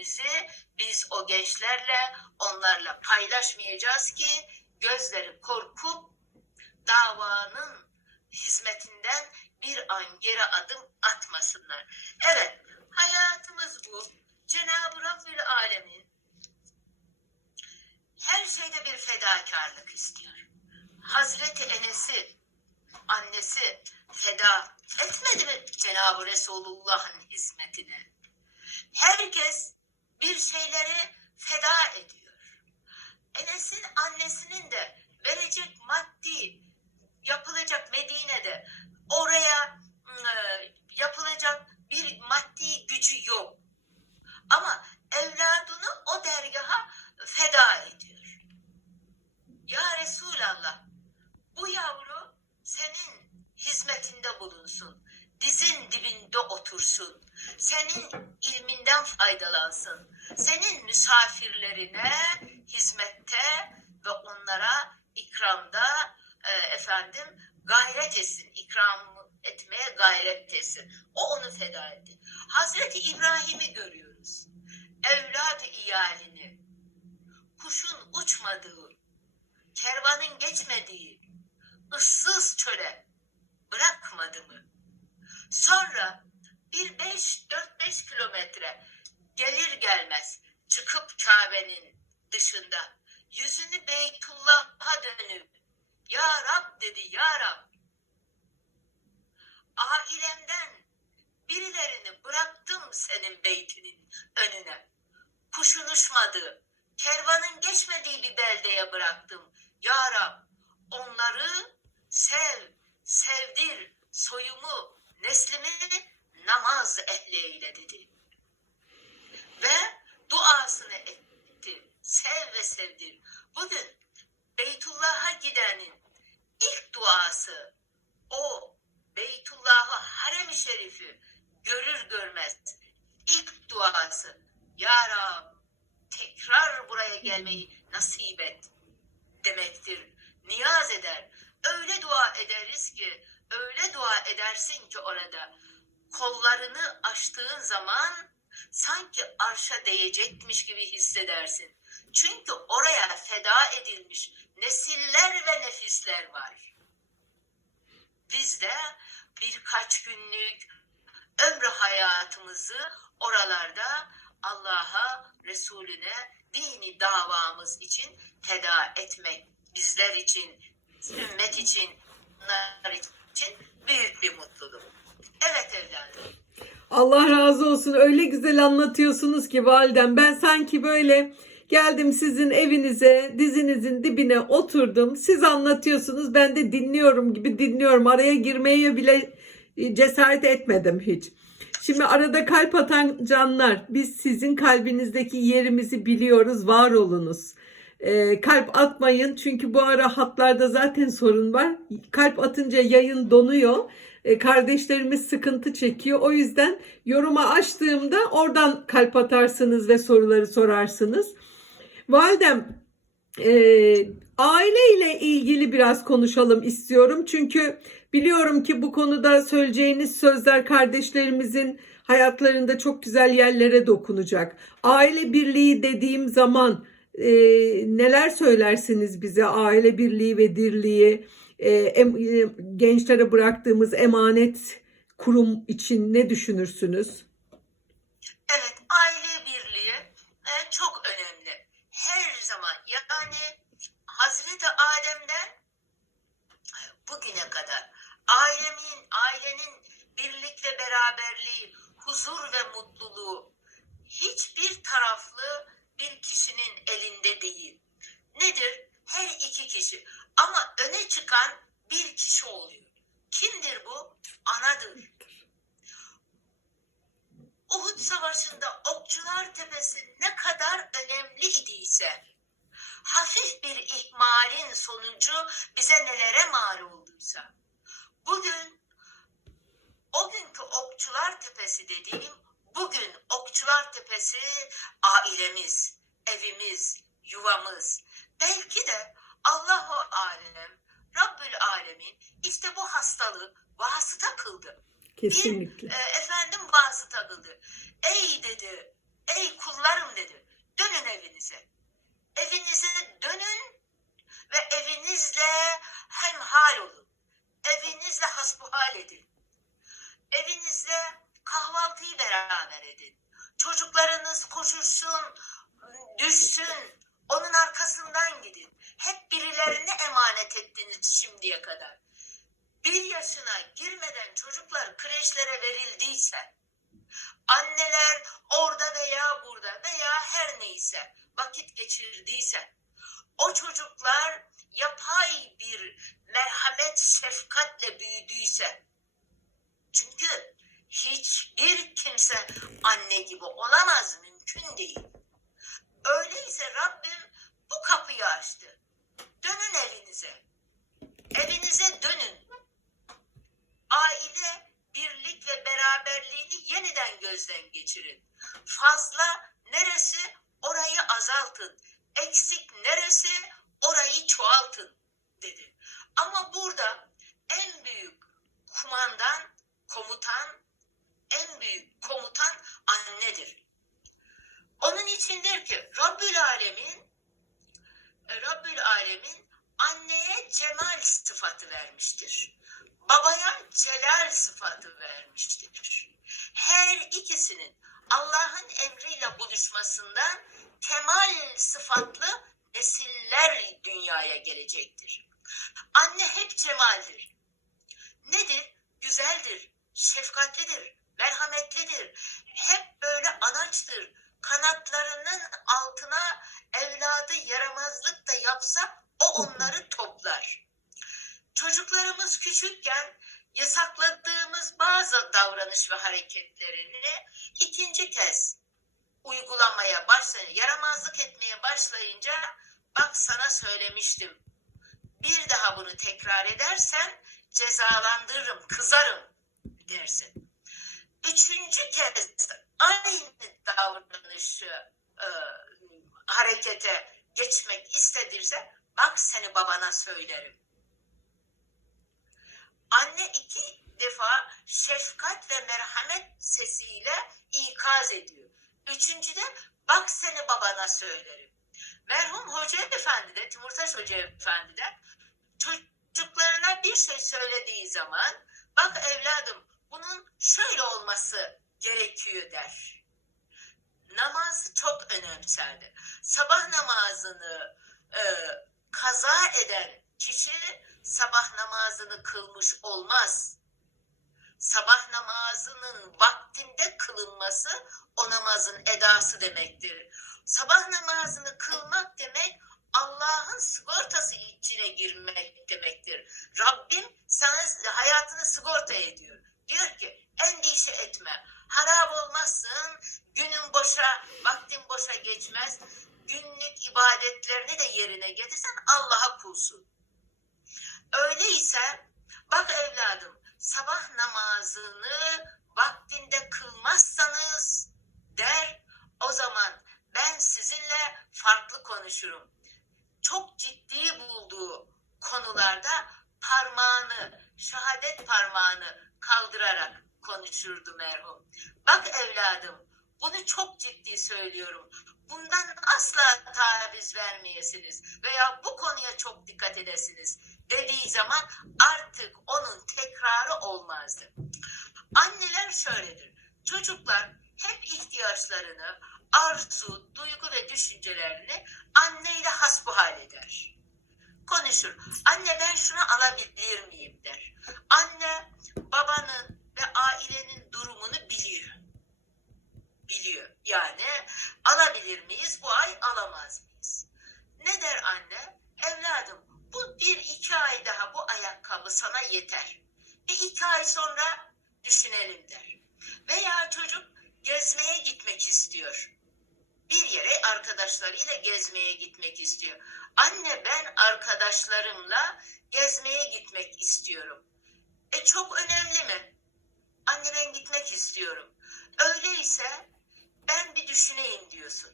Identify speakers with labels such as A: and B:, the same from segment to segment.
A: değerlerimizi biz o gençlerle onlarla paylaşmayacağız ki gözleri korkup davanın hizmetinden bir an geri adım atmasınlar. Evet, hayatımız bu. Cenab-ı Rabbül Alemin her şeyde bir fedakarlık istiyor. Hazreti Enes'i annesi feda etmedi mi Cenab-ı Resulullah'ın hizmetine? Herkes bir şeyleri feda ediyor. Enes'in annesinin de verecek maddi yapılacak Medine'de oraya ıı, yapılacak bir maddi gücü yok. Ama evladını o dergaha feda ediyor. Ya Resulallah bu yavru senin hizmetinde bulunsun. Dizin dibinde otursun. Senin ilminden faydalansın. Senin misafirlerine hizmette ve onlara ikramda e, efendim gayret etsin. İkram etmeye gayret etsin. O onu feda etti. Hazreti İbrahim'i görüyoruz. Evladı iyalini, kuşun uçmadığı, kervanın geçmediği, ıssız çöle bırakmadı mı? Sonra bir beş, dört beş kilometre gelir gelmez çıkıp Kabe'nin dışında yüzünü Beytullah'a dönüp Ya Rab dedi Ya Rab ailemden birilerini bıraktım senin beytinin önüne. Kuşun uçmadığı, kervanın geçmediği bir beldeye bıraktım. Ya Rab onları sev, sevdir, soyumu, neslimi namaz ehli eyle dedi. Ve duasını etti. Sev ve sevdir. Bugün Beytullah'a gidenin ilk duası o Beytullah'ı harem-i şerifi görür görmez ilk duası Ya Rab tekrar buraya gelmeyi nasip et demektir. Niyaz eder. Öyle dua ederiz ki öyle dua edersin ki orada kollarını açtığın zaman sanki arşa değecekmiş gibi hissedersin. Çünkü oraya feda edilmiş nesiller ve nefisler var. Biz de birkaç günlük ömrü hayatımızı oralarda Allah'a, Resulüne, dini davamız için feda etmek bizler için, ümmet için, bunlar için büyük bir mutluluk. Evet evladım.
B: Allah razı olsun. Öyle güzel anlatıyorsunuz ki validem. Ben sanki böyle geldim sizin evinize, dizinizin dibine oturdum. Siz anlatıyorsunuz. Ben de dinliyorum gibi dinliyorum. Araya girmeye bile e, cesaret etmedim hiç. Şimdi arada kalp atan canlar, biz sizin kalbinizdeki yerimizi biliyoruz. Var olunuz. Ee, kalp atmayın çünkü bu ara hatlarda zaten sorun var. Kalp atınca yayın donuyor. Ee, kardeşlerimiz sıkıntı çekiyor. O yüzden yoruma açtığımda oradan kalp atarsınız ve soruları sorarsınız. Validem e, aile ile ilgili biraz konuşalım istiyorum. Çünkü biliyorum ki bu konuda söyleyeceğiniz sözler kardeşlerimizin hayatlarında çok güzel yerlere dokunacak. Aile birliği dediğim zaman e, neler söylersiniz bize aile birliği ve dirliği e, e, gençlere bıraktığımız emanet kurum için ne düşünürsünüz?
A: Evet, aile birliği e, çok önemli. Her zaman yani Hazreti Adem'den e, bugüne kadar ailemin, ailenin birlik ve beraberliği, huzur ve mutluluğu hiçbir taraflı bir kişinin elinde değil. Nedir? Her iki kişi. Ama öne çıkan bir kişi oluyor. Kimdir bu? Anadır. Uhud Savaşı'nda Okçular Tepesi ne kadar önemli idiyse, hafif bir ihmalin sonucu bize nelere mal olduysa, bugün o günkü Okçular Tepesi dediğim, bugün Okçular Tepesi ailemiz, evimiz, yuvamız. Belki de Allahu Alem, Rabbül Alemin işte bu hastalığı vasıta kıldı
B: Kesinlikle.
A: e, efendim bazı takıldı. Ey dedi, ey kullarım dedi. Dönün evinize. Evinize dönün ve evinizle hemhal olun. Evinizle hasbuhal edin. Evinizde kahvaltıyı beraber edin. Çocuklarınız koşuşsun, düşsün, onun arkasından gidin. Hep birilerine emanet ettiniz şimdiye kadar. Bir yaşına girmeden çocuklar kreşlere verildiyse, anneler orada veya burada veya her neyse vakit geçirdiyse, o çocuklar yapay bir merhamet, şefkatle büyüdüyse, çünkü hiçbir kimse anne gibi olamaz, mümkün değil. Öyleyse Rabbim bu kapıyı açtı. Dönün evinize. Evinize dönün. Aile birlik ve beraberliğini yeniden gözden geçirin. Fazla neresi orayı azaltın. Eksik neresi orayı çoğaltın dedi. Ama burada en büyük kumandan, komutan, en büyük komutan annedir. Onun içindir ki Rabbül Alemin e, Rabbül Alemin anneye cemal sıfatı vermiştir. Babaya celal sıfatı vermiştir. Her ikisinin Allah'ın emriyle buluşmasından kemal sıfatlı nesiller dünyaya gelecektir. Anne hep cemaldir. Nedir? Güzeldir, şefkatlidir, merhametlidir. Hep böyle anaçtır. Kanatlarının altına evladı yaramazlık da yapsa o onları toplar. Çocuklarımız küçükken yasakladığımız bazı davranış ve hareketlerini ikinci kez uygulamaya başlayınca, yaramazlık etmeye başlayınca bak sana söylemiştim. Bir daha bunu tekrar edersen cezalandırırım, kızarım dersin. Üçüncü kez aynı davranışı e, harekete geçmek istedirse bak seni babana söylerim. Anne iki defa şefkat ve merhamet sesiyle ikaz ediyor. Üçüncüde bak seni babana söylerim. Merhum Hoca Efendi de, Timurtaş Hoca Efendi de çocuklarına bir şey söylediği zaman bak evladım bunun şöyle olması gerekiyor der. Namazı çok önemserdi. Sabah namazını e, kaza eden kişi sabah namazını kılmış olmaz. Sabah namazının vaktinde kılınması o namazın edası demektir. Sabah namazını kılmak demek Allah'ın sigortası içine girmek demektir. Rabbim sana hayatını sigorta ediyor. Diyor ki endişe etme. Harap olmazsın. Günün boşa, vaktin boşa geçmez. Günlük ibadetlerini de yerine getirsen Allah'a kulsun. Öyleyse bak evladım sabah namazını vaktinde kılmazsanız der o zaman ben sizinle farklı konuşurum. Çok ciddi bulduğu konularda parmağını, şehadet parmağını kaldırarak konuşurdu merhum. Bak evladım bunu çok ciddi söylüyorum. Bundan asla taviz vermeyesiniz veya bu konuya çok dikkat edesiniz dediği zaman artık onun tekrarı olmazdı. Anneler şöyledir. Çocuklar hep ihtiyaçlarını, arzu, duygu ve düşüncelerini anneyle hasbuhal eder. Konuşur. Anne ben şunu alabilir miyim der. Anne babanın ve ailenin durumunu biliyor. Biliyor. Yani alabilir miyiz bu ay alamaz mıyız? Ne der anne? Evladım bu bir iki ay daha bu ayakkabı sana yeter. Bir iki ay sonra düşünelim der. Veya çocuk gezmeye gitmek istiyor. Bir yere arkadaşlarıyla gezmeye gitmek istiyor. Anne ben arkadaşlarımla gezmeye gitmek istiyorum. E çok önemli mi? Anne ben gitmek istiyorum. Öyleyse ben bir düşüneyim diyorsun.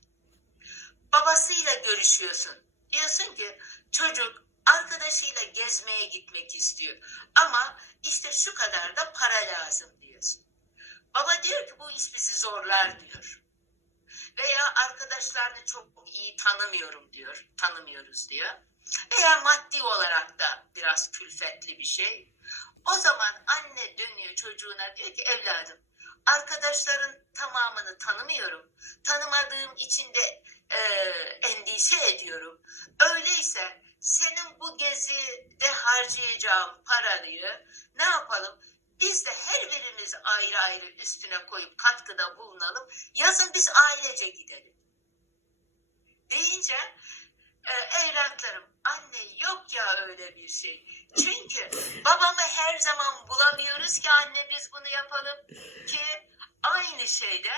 A: Babasıyla görüşüyorsun. Diyorsun ki çocuk arkadaşıyla gezmeye gitmek istiyor. Ama işte şu kadar da para lazım diyorsun. Baba diyor ki bu iş bizi zorlar diyor. veya arkadaşlarını çok iyi tanımıyorum diyor, tanımıyoruz diyor. Veya maddi olarak da biraz külfetli bir şey. O zaman anne dönüyor çocuğuna diyor ki evladım arkadaşların tamamını tanımıyorum. Tanımadığım için de e, endişe ediyorum. Öyleyse senin bu gezide harcayacağım parayı ne yapalım? Biz de her birimiz ayrı ayrı üstüne koyup katkıda bulunalım. Yazın biz ailece gidelim. Deyince e, evlatlarım anne yok ya öyle bir şey. Çünkü babamı her zaman bulamıyoruz ki anne biz bunu yapalım ki aynı şeyde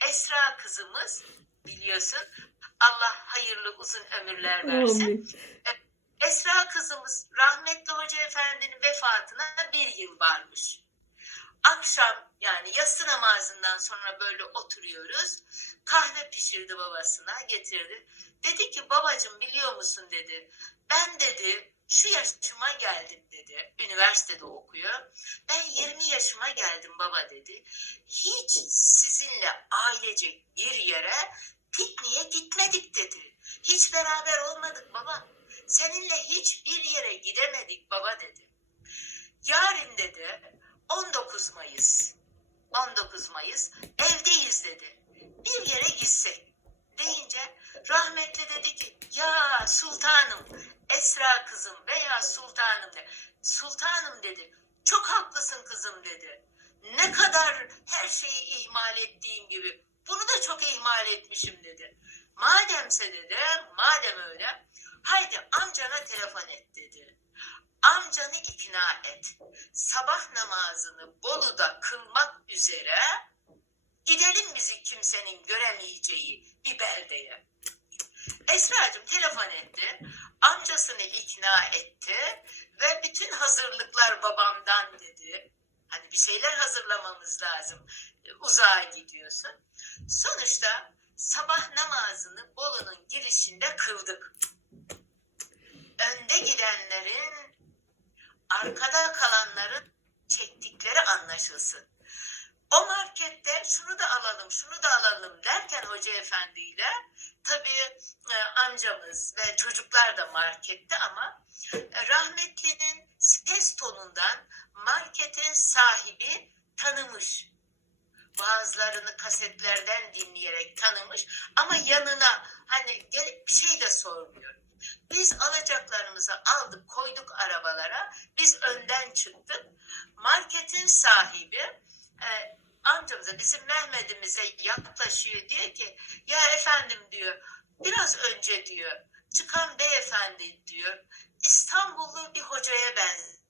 A: Esra kızımız biliyorsun Allah hayırlı uzun ömürler versin.
B: Amin.
A: Esra kızımız rahmetli hoca efendinin vefatına bir yıl varmış. Akşam yani yatsı namazından sonra böyle oturuyoruz. Kahve pişirdi babasına getirdi. Dedi ki babacığım biliyor musun dedi. Ben dedi şu yaşıma geldim dedi. Üniversitede okuyor. Ben 20 yaşıma geldim baba dedi. Hiç sizinle ailecek bir yere pikniğe gitmedik dedi. Hiç beraber olmadık baba. Seninle hiçbir yere gidemedik baba dedi. Yarın dedi 19 Mayıs. 19 Mayıs evdeyiz dedi. Bir yere gitsek deyince rahmetli dedi ki ya sultanım Esra kızım veya sultanım de. Sultanım dedi. Çok haklısın kızım dedi. Ne kadar her şeyi ihmal ettiğim gibi bunu da çok ihmal etmişim dedi. Mademse dedi, madem öyle haydi amcana telefon et dedi. Amcanı ikna et. Sabah namazını Bolu'da kılmak üzere gidelim bizi kimsenin göremeyeceği bir beldeye. Esra'cığım telefon etti. Amcasını ikna etti ve bütün hazırlıklar babamdan dedi. Hani bir şeyler hazırlamamız lazım. Uzağa gidiyorsun. Sonuçta sabah namazını Bolu'nun girişinde kıldık. Önde gidenlerin arkada kalanların çektikleri anlaşılsın. O markette şunu da alalım, şunu da alalım derken hoca efendiyle tabii e, amcamız ve çocuklar da markette ama e, rahmetlinin ses tonundan marketin sahibi tanımış. Bazılarını kasetlerden dinleyerek tanımış ama yanına hani gelip bir şey de sormuyor. Biz alacaklarımızı aldık koyduk arabalara. Biz önden çıktık. Marketin sahibi e, amcamıza bizim Mehmet'imize yaklaşıyor diyor ki ya efendim diyor biraz önce diyor çıkan beyefendi diyor İstanbullu bir hocaya benziyor.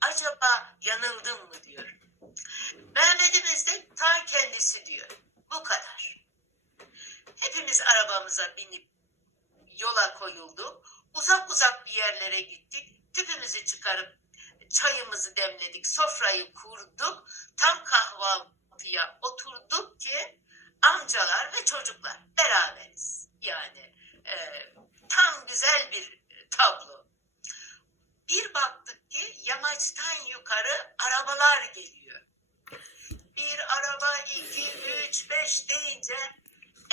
A: Acaba yanıldım mı diyor. Mehmet'imiz de ta kendisi diyor. Bu kadar. Hepimiz arabamıza binip yola koyulduk. Uzak uzak bir yerlere gittik. Tüpümüzü çıkarıp çayımızı demledik. Sofrayı kurduk. Tam kahvaltıya oturduk ki amcalar ve çocuklar beraberiz. Yani e, tam güzel bir tablo. Bir baktık ki yamaçtan yukarı arabalar geliyor. Bir araba, iki, üç, beş deyince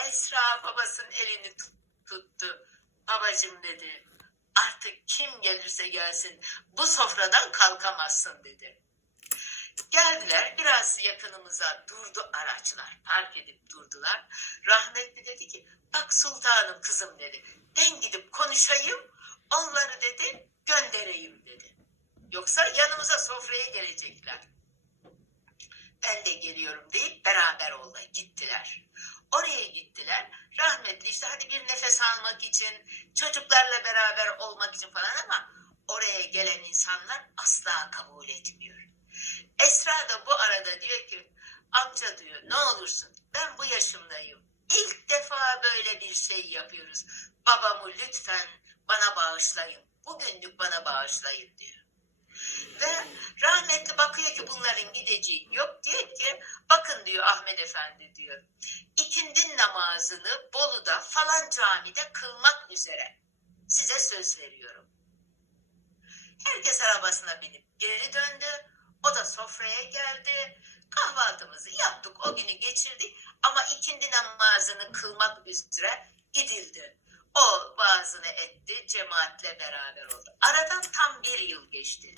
A: Esra babasının elini tut- tuttu. Babacım dedi artık kim gelirse gelsin bu sofradan kalkamazsın dedi. Geldiler biraz yakınımıza durdu araçlar park edip durdular. Rahmetli dedi ki bak sultanım kızım dedi ben gidip konuşayım onları dedi göndereyim dedi. Yoksa yanımıza sofraya gelecekler. Ben de geliyorum deyip beraber oldu gittiler. Oraya gittiler. Rahmetli işte hadi bir nefes almak için, çocuklarla beraber olmak için falan ama oraya gelen insanlar asla kabul etmiyor. Esra da bu arada diyor ki amca diyor ne olursun ben bu yaşımdayım. İlk defa böyle bir şey yapıyoruz. Babamı lütfen bana bağışlayın. Bugünlük bana bağışlayın diyor. Ve rahmetli bakıyor ki bunların gideceği yok diyor ki bakın diyor Ahmet Efendi diyor. İkindin namazını Bolu'da falan camide kılmak üzere size söz veriyorum. Herkes arabasına binip geri döndü. O da sofraya geldi. Kahvaltımızı yaptık, o günü geçirdik ama ikindi namazını kılmak üzere gidildi. O vaazını etti, cemaatle beraber oldu. Aradan tam bir yıl geçti.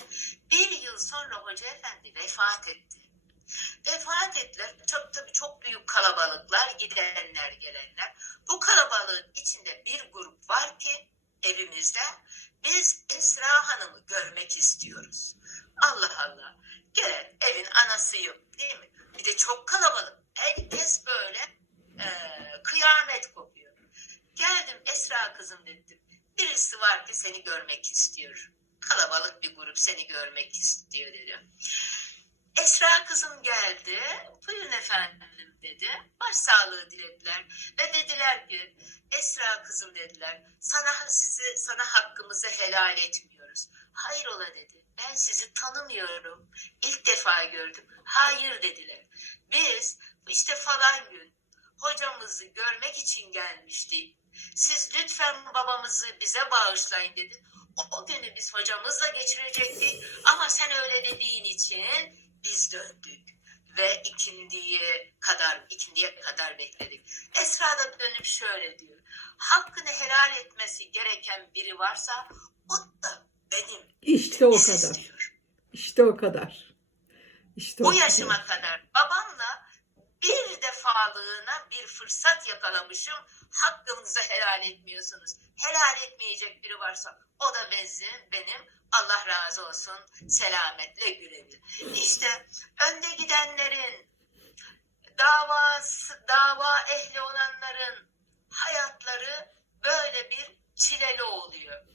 A: Bir yıl sonra Hoca Efendi vefat etti. Vefat ettiler. Çok tabii çok büyük kalabalıklar, gidenler, gelenler. Bu kalabalığın içinde bir grup var ki evimizde biz Esra Hanım'ı görmek istiyoruz. Allah Allah. Gelen evin anasıyım değil mi? Bir de çok kalabalık. Herkes böyle e, kıyamet kopuyor. Geldim Esra kızım dedim. Birisi var ki seni görmek istiyor. Kalabalık bir grup seni görmek istiyor dedim. Esra kızım geldi. Buyurun efendim dedi. Başsağlığı dilediler. Ve dediler ki Esra kızım dediler. Sana sizi sana hakkımızı helal etmiyoruz. Hayrola dedi. Ben sizi tanımıyorum. İlk defa gördüm. Hayır dediler. Biz işte falan gün hocamızı görmek için gelmiştik. Siz lütfen babamızı bize bağışlayın dedi. O günü biz hocamızla geçirecektik ama sen öyle dediğin için biz döndük ve ikindiye kadar ikindiye kadar bekledik. Esra da dönüp şöyle diyor. Hakkını helal etmesi gereken biri varsa o da benim.
B: İşte o
A: Biziz
B: kadar.
A: diyor.
B: İşte o kadar. İşte o kadar.
A: yaşıma kadar babamla bir defalığına bir fırsat yakalamışım. Hakkınızı helal etmiyorsunuz. Helal etmeyecek biri varsa o da bizim, benim. Allah razı olsun. Selametle güle güle. İşte önde gidenlerin, davası, dava ehli olanların hayatları böyle bir çileli oluyor.